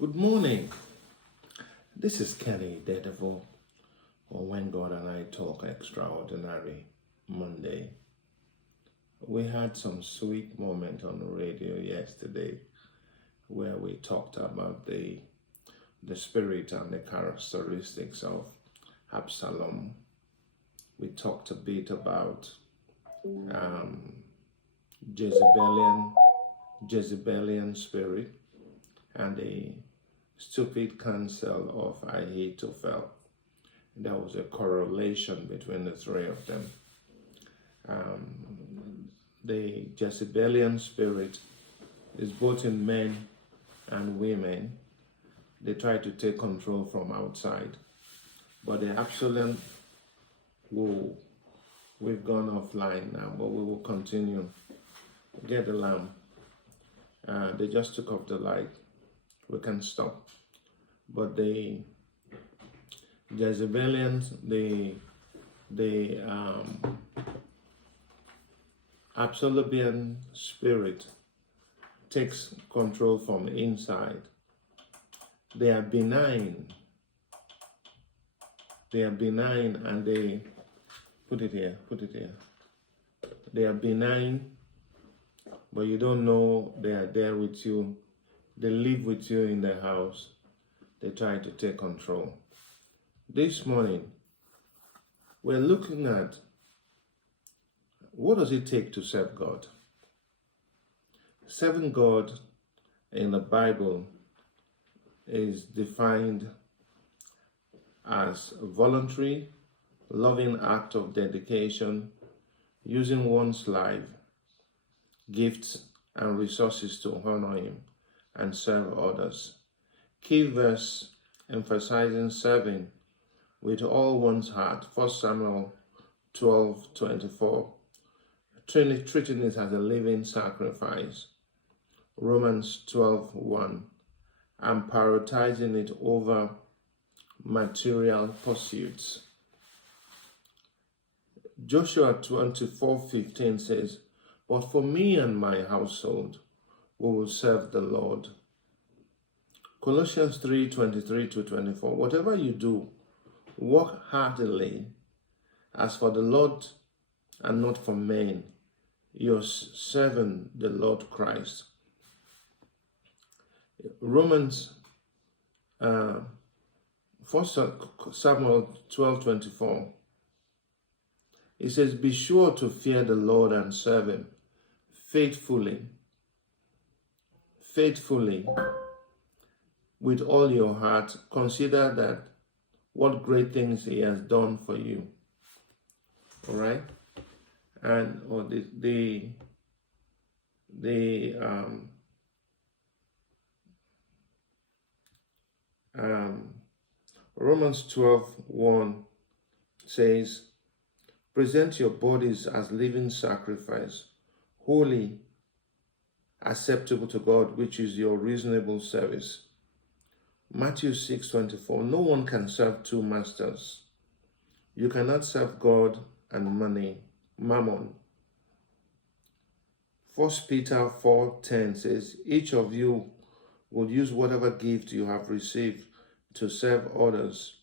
Good morning. This is Kenny Idedevbo, or When God and I Talk Extraordinary Monday. We had some sweet moment on the radio yesterday where we talked about the spirit and the characteristics of Absalom. We talked a bit about Jezebelian spirit and the stupid counsel of Ahithophel. There was a correlation between the three of them. The Jezebelian spirit is both in men and women. They try to take control from outside. But the Absalom, we've gone offline now, but we will continue. Get the lamb. They just took off the light. We can stop. But the Jezebelians, the Absalomian spirit takes control from inside. They are benign. They are benign and they, put it here. They are benign, but you don't know they are there with you. They live with you in the house. They try to take control. This morning, we're looking at what does it take to serve God? Serving God in the Bible is defined as a voluntary, loving act of dedication, using one's life, gifts, and resources to honor Him and serve others. Key verse emphasizing serving with all one's heart, 1 Samuel 12:24, treating it as a living sacrifice, Romans 12:1, and prioritizing it over material pursuits. Joshua 24:15 says, "But for me and my household, we will serve the Lord." Colossians 3:23-24, "Whatever you do, work heartily as for the Lord and not for men. You're serving the Lord Christ." Romans 1 Samuel 12:24, it says, "Be sure to fear the Lord and serve Him faithfully, with all your heart. Consider that what great things He has done for you." All right, and Romans 12:1 says, "Present your bodies as living sacrifice, holy, acceptable to God, which is your reasonable service." Matthew 6:24, "No one can serve two masters. You cannot serve God and mammon." 1 Peter 4:10 says, "Each of you will use whatever gift you have received to serve others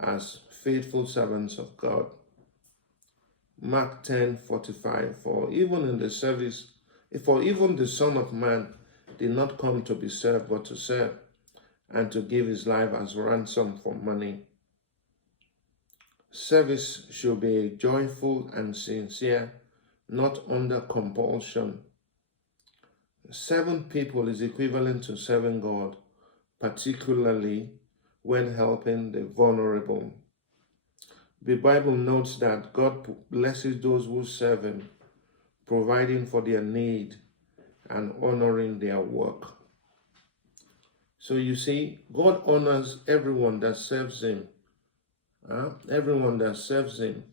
as faithful servants of God." Mark 10:45, "For even the Son of Man did not come to be served, but to serve, and to give His life as ransom for many." Service should be joyful and sincere, not under compulsion. Serving people is equivalent to serving God, particularly when helping the vulnerable. The Bible notes that God blesses those who serve Him, providing for their need and honoring their work. So you see, God honors everyone that serves Him. Everyone that serves Him.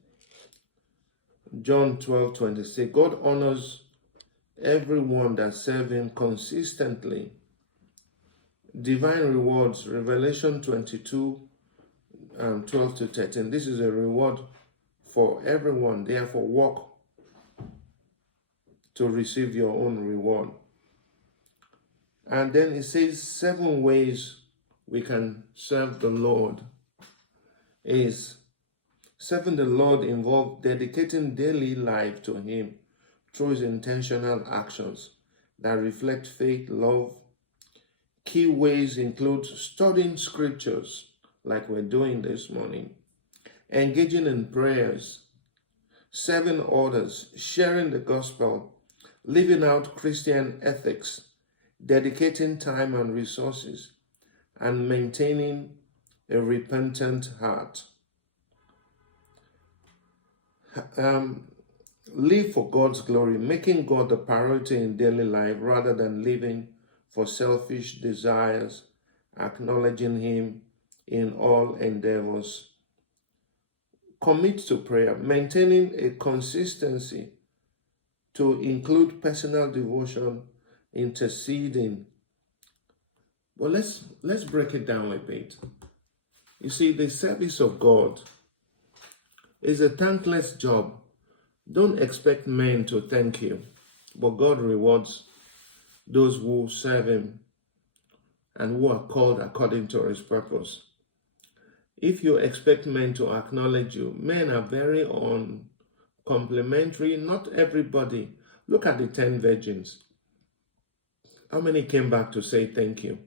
John 12:26, God honors everyone that serves Him consistently. Divine rewards, Revelation 22:12-13. This is a reward for everyone. Therefore, work to receive your own reward. And then it says 7 ways we can serve the Lord. Is serving the Lord involve dedicating daily life to Him through His intentional actions that reflect faith, love. Key ways include studying scriptures, like we're doing this morning, engaging in prayers, serving others, sharing the gospel, living out Christian ethics, dedicating time and resources, and maintaining a repentant heart. Live for God's glory, making God the priority in daily life rather than living for selfish desires, acknowledging Him in all endeavors. Commit to prayer, maintaining a consistency to include personal devotion, interceding. Well, let's break it down a bit. You see, the service of God is a thankless job. Don't expect men to thank you, but God rewards those who serve Him and who are called according to His purpose. If you expect men to acknowledge you, men are very uncomplimentary. Not everybody. Look at the 10 virgins. How many came back to say thank you?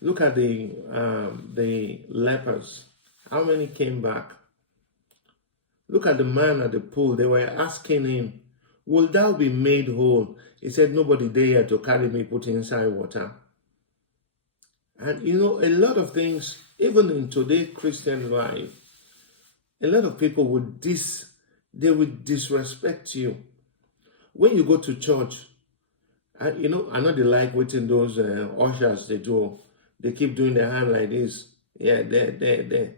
Look at the lepers. How many came back? Look at the man at the pool. They were asking him, will thou be made whole? He said, nobody dare to carry me put inside water. And you know, a lot of things, even in today's Christian life, a lot of people would disrespect you. When you go to church, I know they like waiting those ushers they do. They keep doing their hand like this. Yeah, there.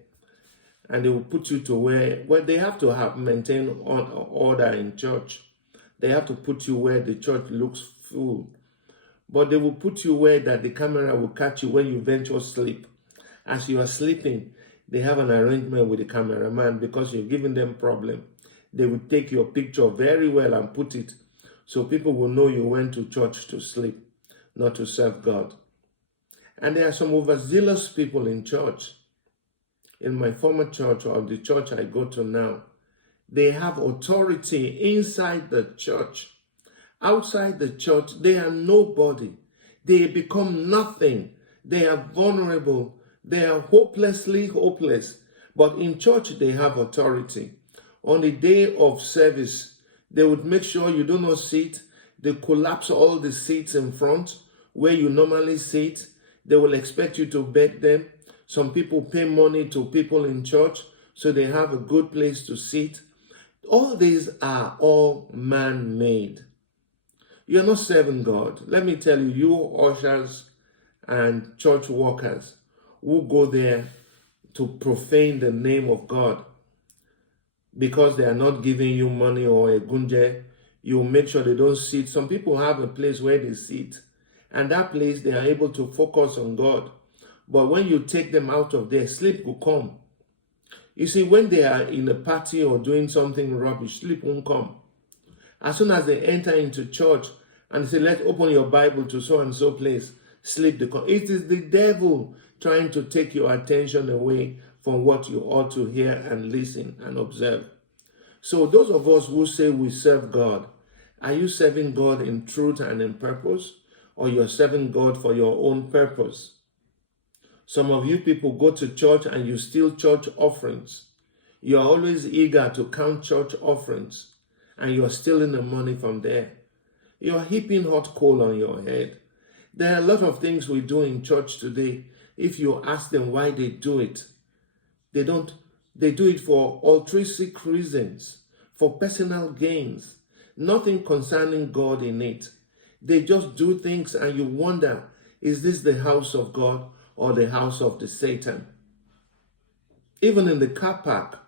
And they will put you to where they have to maintain order in church. They have to put you where the church looks full. But they will put you where that the camera will catch you when you venture sleep. As you are sleeping, they have an arrangement with the cameraman because you're giving them problem. They will take your picture very well and put it so people will know you went to church to sleep, not to serve God. And there are some overzealous people in church. In my former church or the church I go to now, they have authority inside the church. Outside the church, they are nobody. They become nothing. They are vulnerable. They are hopelessly hopeless. But in church, they have authority. On the day of service, they would make sure you do not sit. They collapse all the seats in front where you normally sit. They will expect you to beg them. Some people pay money to people in church so they have a good place to sit. All these are all man-made. You're not serving God. Let me tell you, you ushers and church workers who go there to profane the name of God because they are not giving you money or a gunje, you make sure they don't sit. Some people have a place where they sit, and that place they are able to focus on God. But when you take them out of there, sleep will come. You see, when they are in a party or doing something rubbish, sleep won't come. As soon as they enter into church and say, let's open your Bible to so-and-so place, sleep will come. It is the devil trying to take your attention away from what you ought to hear and listen and observe. So those of us who say we serve God, are you serving God in truth and in purpose? Or you're serving God for your own purpose? Some of you people go to church and you steal church offerings. You're always eager to count church offerings and you're stealing the money from there. You're heaping hot coal on your head. There are a lot of things we do in church today. If you ask them why they do it, they do it for altruistic reasons, for personal gains, nothing concerning God in it. They just do things and you wonder, is this the house of God or the house of the Satan? Even in the car park,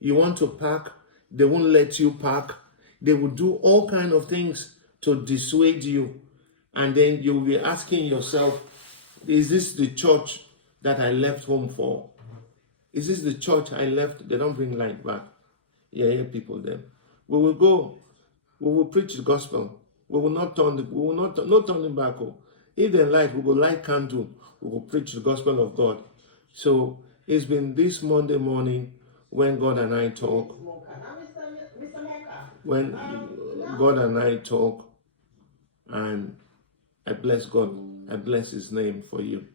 you want to park, they won't let you park. They will do all kinds of things to dissuade you. And then you'll be asking yourself, is this the church that I left home for? Is this the church I left? They don't bring light back. Yeah, people then. We will go. We will preach the gospel. We will not turn. We will not no turning back. Oh. If they light, we will light candle. We will preach the gospel of God. So it's been this Monday morning when God and I talk. When God and I talk, and I bless God. I bless His name for you.